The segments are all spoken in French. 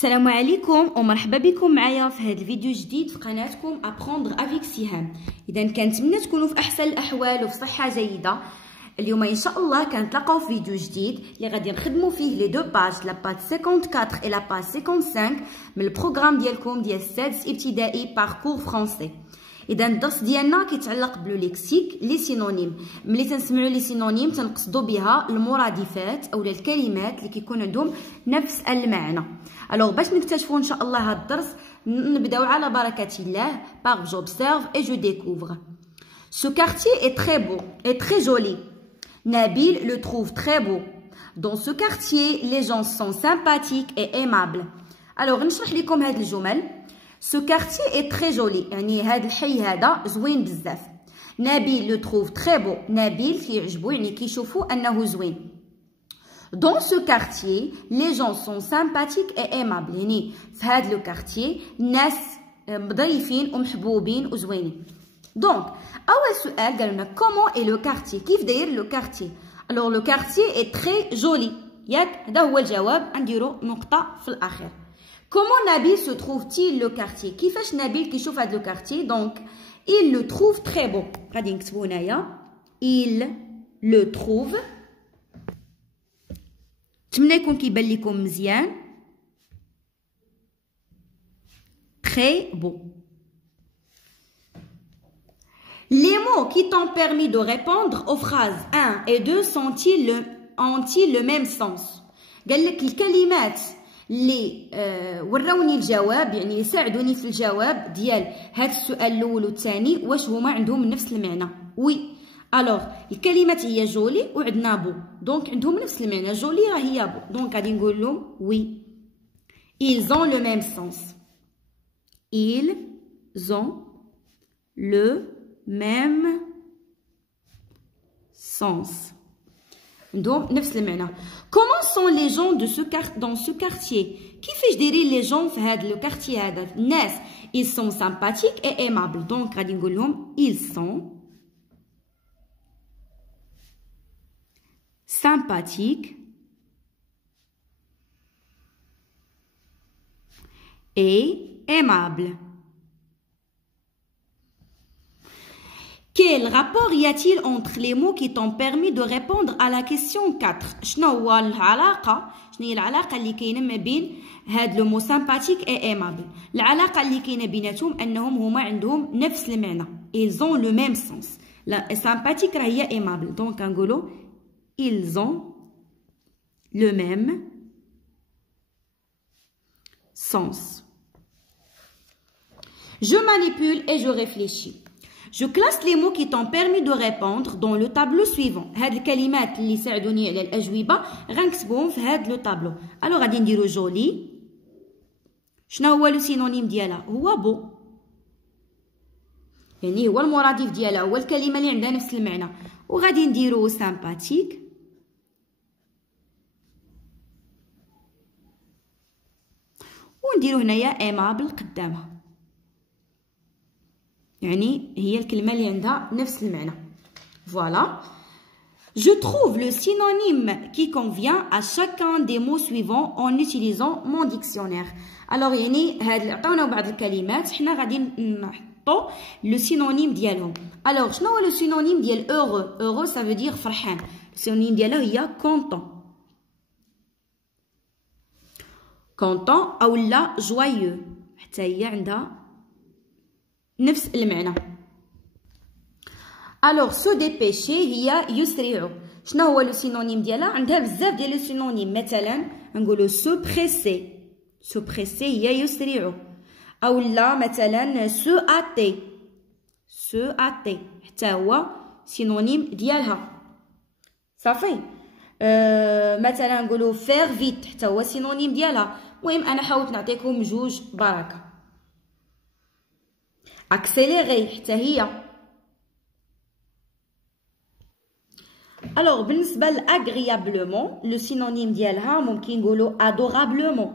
السلام عليكم ومرحبا بكم معايا في هذا الفيديو جديد في قناتكم ابروندر افيك سهام. اذا كنتمنى تكونوا في احسن الاحوال وفي صحه جيده. اليوم ان شاء الله كنتلاقاو في فيديو جديد اللي غادي نخدموا فيه لي دو باج لا باج 54 اي لا باج 55 من البروغرام ديالكم ديال السادس ابتدائي باركور فرونسي. اذا الدرس ديالنا كيتعلق بلو ليكسيك لي سينونيم. ملي تنسمعوا لي سينونيم تنقصدوا بها المرادفات اولا الكلمات اللي كيكون عندهم نفس المعنى. الوغ باش نكتشفوا ان شاء الله هذا الدرس نبداو على بركه الله. par j'observe et je découvre. Ce quartier est très beau et très joli. Nabil le trouve très beau. Dans ce quartier, les gens sont sympathiques et aimables. Alors نشرح لكم هاد الجمل. Ce quartier est très joli. يعني هاد الحي هذا زوين بزاف. Nabil le trouve très beau. Nabil كيعجبو يعني كيشوفو انه زوين. Dans ce quartier, les gens sont sympathiques et aimables. يعني في هاد لو كارتيي الناس ظريفين ومحبوبين وزوينين. دونك اول سؤال قالوا لنا comment est le quartier؟ كيف داير لو كارتيي؟ alors le quartier est très joli. ياك هذا هو الجواب، نديرو نقطة في الأخير. Comment Nabil se trouve-t-il le quartier؟ كيفاش نبيل كيشوف هاد لو كارتيي؟ دونك il le trouve très beau. غادي نكتبو هنايا il le trouve. نتمنى يكون كيبان لكم مزيان. très beau. Les mots qui t'ont permis de répondre aux phrases 1 et 2 ont-ils le même sens؟ قال لك الكلمات اللي وراوني الجواب يعني اللي ساعدوني في الجواب ديال هذا السؤال الاول والثاني واش هما عندهم نفس المعنى؟ وي. الوغ الكلمات هي جولي وعندنا بو، دونك عندهم نفس المعنى. جولي راه هي بو، دونك غادي نقول لهم وي. ils ont le même sens. ils ont le même sens. عندهم نفس المعنى. comment sont les gens de dans ce quartier؟ كيفاش دايرين لي جون في هذا لو كارتي هذا؟ الناس ils sont sympathiques et aimables. دونك غادي نقول لهم ils sont sympathiques et aimables. Quel rapport y a-t-il entre les mots qui t'ont permis de répondre à la question 4؟ شنو هو العلاقة؟ شنو هي العلاقة اللي كاينة ما بين هاد لو مو sympathique et aimable؟ العلاقة اللي كاينة بيناتهم أنهم هما عندهم نفس المعنى. ils ont le même sens. لا sympathique راه هي aimable، دونك كنقولوا ils ont le même sens. Je manipule et je réfléchis. Je classe les mots qui t'ont permis de répondre dans le tableau suivant. هاد الكلمات اللي ساعدوني على الأجوبة غنكتبهم في هاد لو طابلو. الو غادي نديرو جولي. شنو هو لو سينونيم ديالها؟ هو بو، يعني هو المرادف ديالها، هو الكلمة اللي عندها نفس المعنى. وغادي نديرو سامباتيك. ونديرو هنايا ايمابل قدامها، يعني هي الكلمة اللي عندها نفس المعنى. فوالا. Je trouve le synonyme qui convient à chacun des mots suivants en utilisant mon dictionnaire. alors يعني هاد عطاونا بعض الكلمات حنا غادي نحطو لو سينونيم ديالهم. alors شنو هو لو سينونيم ديال heureux؟ heureux ça veut dire فرحان. السينونيم ديالها هي content. content او لا joyeux، حتى هي عندها نفس المعنى. alors se dépêcher هي يسرع. شنو هو لو سينونيم ديالها؟ عندها بزاف ديال لو سينونيم. مثلا نقولوا se presser. se presser هي يسرع. او لا مثلا se hâter. se hâter حتى هو سينونيم ديالها. صافي. مثلا نقولوا faire vite حتى هو سينونيم ديالها. المهم انا حاولت نعطيكم جوج بركه. accélérer حتى هي. alors بالنسبه ل agréablement لو سينونيم ديالها ممكن نقولوا adorablement.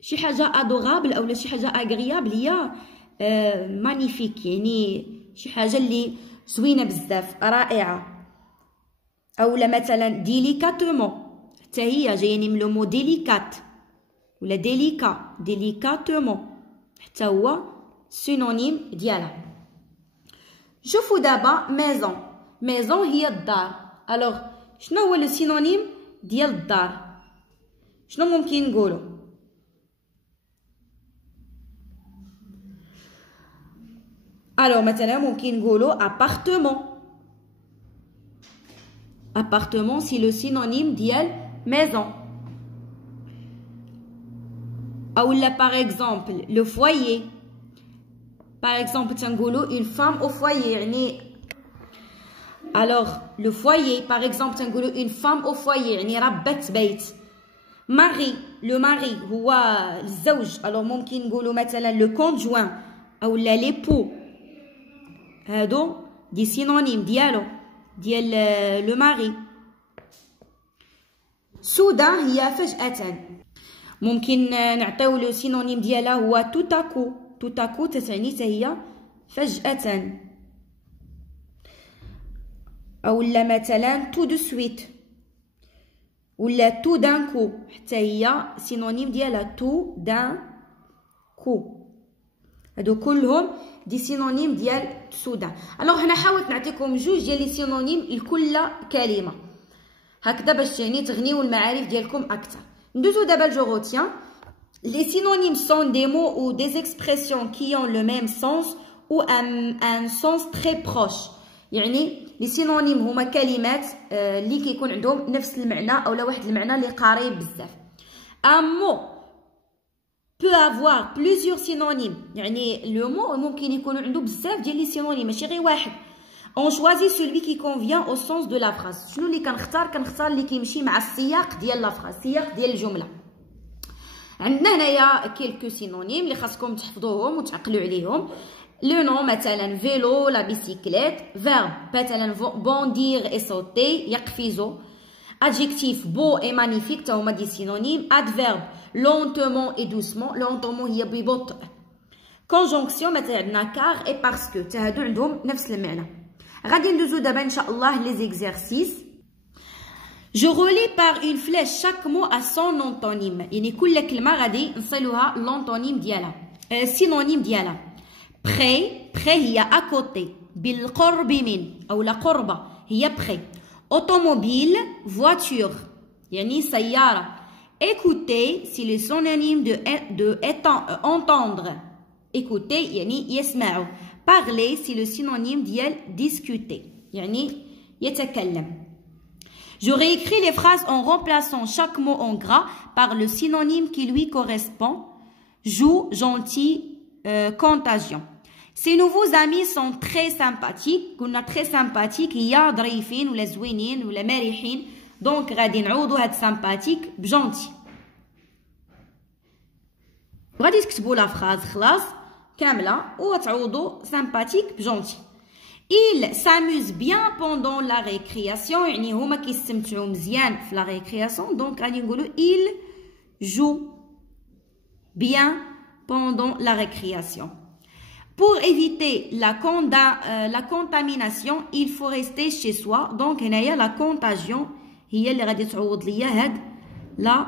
شي حاجه adorable اولا شي حاجه agréable هي magnifique، يعني شي حاجه اللي زوينه بزاف رائعه. اولا مثلا délicatement حتى هي جايه من لو مو délicate. ولا ديليكا ديليكاتومون حتى هو سينونيم ديالها. شوفوا دابا ميزون ميزون هي الدار. الوغ شنو هو لو سينونيم ديال الدار؟ شنو ممكن نقولوا؟ الوغ مثلا ممكن نقولوا ابارتمون. ابارتمون سي لو سينونيم ديال ميزون. او لا باغ اكزومبل لو فوايي. باغ اكزومبل تنقولوا une femme au foyer يعني alors le foyer par exemple تنقولوا une femme au foyer يعني ربة بيت. ماري لو ماري هو الزوج. alors ممكن نقولوا مثلا لو كونجوان او لا ليبو. هادو دي سينونيم ديالو ديال لو ماري. سودا هي فجأة. ممكن نعطيو لو سينونيم ديالها هو توتاكو. توتاكو تتعني هي فجأة. او لا مثلا تو دو سويت ولا تو دان كو حتى هي سينونيم ديالها تو دان كو. هادو كلهم دي سينونيم ديال سودا. الوغ هنا حاولت نعطيكم جوج ديال لي سينونيم لكل كلمه هكذا باش يعني تغنيو المعارف ديالكم اكثر. ندوزو دابا الجوغوتيان. Les synonymes sont des mots ou des expressions qui ont le même sens ou un sens très proche. يعني les synonymes هما كلمات اللي كيكون عندهم نفس المعنى او لا واحد المعنى اللي قريب بزاف. Un mot peut avoir plusieurs synonymes. يعني le mot ممكن يكون عنده بزاف ديال لي synonymes ماشي غير واحد. On choisit celui qui convient au sens de la phrase. شنو اللي كنختار اللي كيمشي مع السياق ديال لا فراز، السياق ديال الجمله. عندنا هنايا كيلكو سينونيم اللي خاصكم تحفظوهم وتعقلوا عليهم. لو نون مثلا فيلو لا بيسيكليت. فيرب مثلا بوندير اي سوتي يقفزوا. ادجيكتيف بو اي مانيفيك تا هما دي سينونيم. ادفيرب لونتومون اي دوسمون. لونتومون هي ببطء. كونجونكسيون مثلا عندنا كار اي باسكو تا هادو عندهم نفس المعنى. غادي ندوزو دابا ان شاء الله لي زيكزارسيس. Je relie par une flèche chaque mot à son antonyme. يعني كل كلمة غادي نصلوها l'antonyme ديالها. synonyme ديالها. près près هي à côté. بالقرب من أو لا قربة هي près. automobile voiture يعني سيارة. écouter c'est le synonyme de entendre. écouter يعني يسمع. parler c'est le synonyme ديال discuter يعني يتكلم. Je réécris les phrases en remplaçant chaque mot en gras par le synonyme qui lui correspond. Joue, gentil, contagion. Ces nouveaux amis sont très sympathiques. قلنا très sympathiques هي ظريفين ولا زوينين ولا مريحين. دونك غادي نعوضوا هاد sympathique بجونتي. غادي تكتبوا لا فراز خلاص كاملة وتعوضوا sympathique بجونتي. Il s'amuse bien pendant la récréation. يعني هما كيستمتعوا مزيان في la récréation. donc غادي نقولوا il joue bien pendant la récréation. Pour éviter la contamination, il faut rester chez soi. donc هنايا la contagion هي اللي غادي تعوض ليا هاد la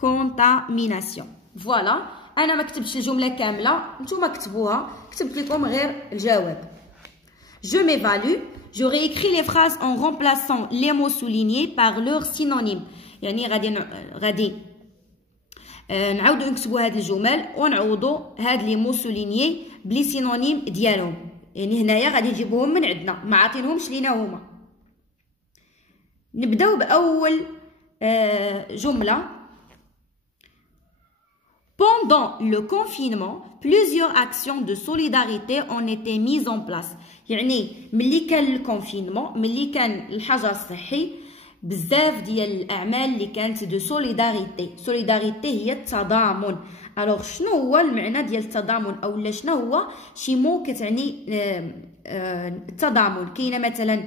contamination. voilà. انا ما كتبتش الجمله كامله نتوما كتبوها كتبت لكم غير الجواب. Je m'évalue. Je réécris les phrases en remplaçant les mots soulignés par leurs synonymes. يعني غادي نعاودو نكتبو هاد الجمل ونعوضو هاد لي مو سولينيي بلي سينونيم ديالهم. يعني هنايا غادي نجيبوهم من عندنا ما عاطينهمش لينا هما. نبداو باول جمله. Pendant le confinement, plusieurs actions de solidarité ont été mises en place. يعني ملي كان الكونفينمون ملي كان الحجر الصحي بزاف ديال الاعمال اللي كانت دو سوليداريتي. سوليداريتي هي التضامن. الوغ شنو هو المعنى ديال التضامن اولا شنو هو شي مو كتعني التضامن؟ كاينه مثلا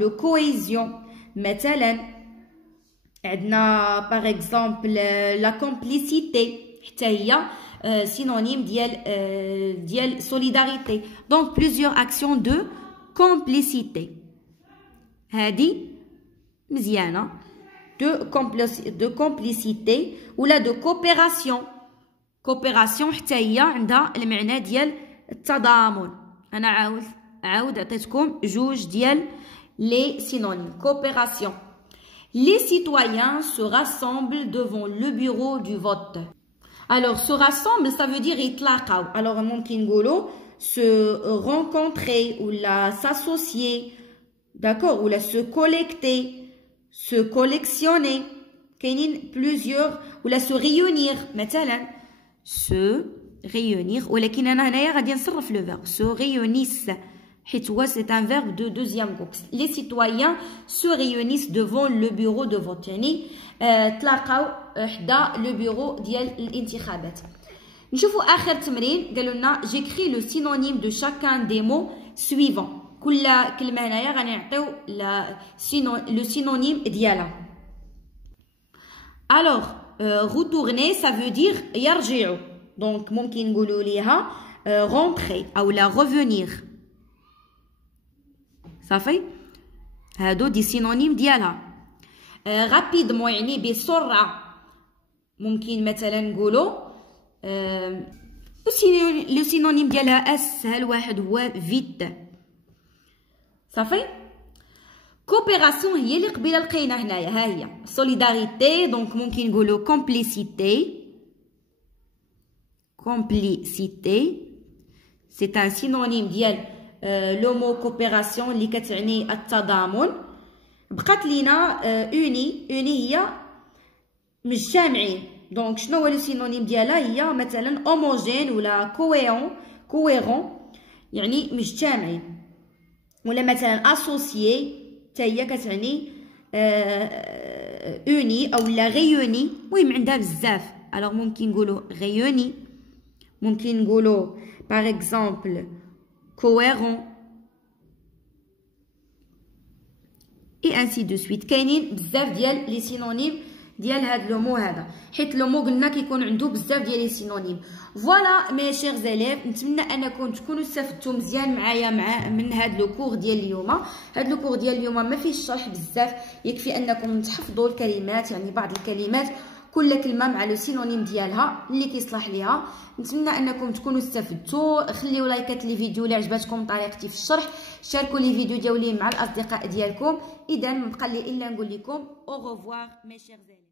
لو كويزيون مثلا عندنا باغ اكزومبل لا كومبليسيتي حتى هي synonyme ديال solidarité. donc plusieurs actions de complicité. هذه مزيانه de complicité ولا de coopération. coopération حتى هي عندها المعنى ديال التضامن. انا عاود عطيتكم جوج ديال les synonymes. coopération. Les citoyens se rassemblent devant le bureau du vote. Alors se rassemble ça veut dire يتلاقاو. alors ممكن نقولوا se rencontrer ou la s'associer, d'accord, ou la se collecter, se collectionner, كاينين plusieurs, ou la se réunir مثلا se réunir, ولكن انا هنايا غادي نصرف le verbe se réunissent حيت هو c'est un verbe de deuxième groupe. les citoyens se réunissent devant le bureau de vote يعني تلاقاو حدا le bureau ديال الانتخابات. نشوفوا اخر تمرين قالوا لنا j'écris le synonyme de chacun des mots suivants. كل كلمه هنايا غنعطيو le synonyme ديالها. alors retourner ça veut dire يرجعوا. donc ممكن نقولوا ليها rentrer او لا revenir. صافي هادو دي سينونيم ديالها. rapidement يعني بسرعه ممكن مثلا نقولوا لو سينونيم ديالها اسهل واحد هو فيت. صافي كوبيراسيون هي اللي قبيله لقينا هنايا ها هي سوليداريتي. دونك ممكن نقولوا كومبليسيتي. كومبليسيتي سي ان سينونيم ديال لو مو كوبيراسيون اللي كتعني التضامن. بقات لينا اوني. اوني هي مجتمعين. دونك شنو هو لو سينونيم ديالها هي مثلا هوموجين ولا كويرون يعني مجتمعين. ولا مثلا اسوسيي حتى هي كتعني اوني او لا غيوني. المهم عندها بزاف. الوغ ممكن نقولوا غيوني، ممكن نقولوا باغ اكزومبل كويرون اي انسي دو سويت. كاينين بزاف ديال لي سينونيم ديال هاد لو مو هذا حيت لو مو قلنا كيكون عنده بزاف ديال لي سينونيم. فوالا مي شير زاليف نتمنى انكم تكونوا استفدتوا مزيان معايا من هاد لو كور ديال اليوم. هاد لو كور ديال اليوم ما فيهش شرح بزاف، يكفي انكم تحفظوا الكلمات يعني بعض الكلمات كل كلمه مع لو سينونيم ديالها اللي كيصلح ليها. نتمنى انكم تكونوا استفدتوا. خليوا لايكات لي فيديو اللي عجبتكم طريقتي في الشرح، شاركوا لي فيديو ديالي مع الاصدقاء ديالكم. اذا ما بقى لي الا نقول لكم او ريفوار مي شير زاليف.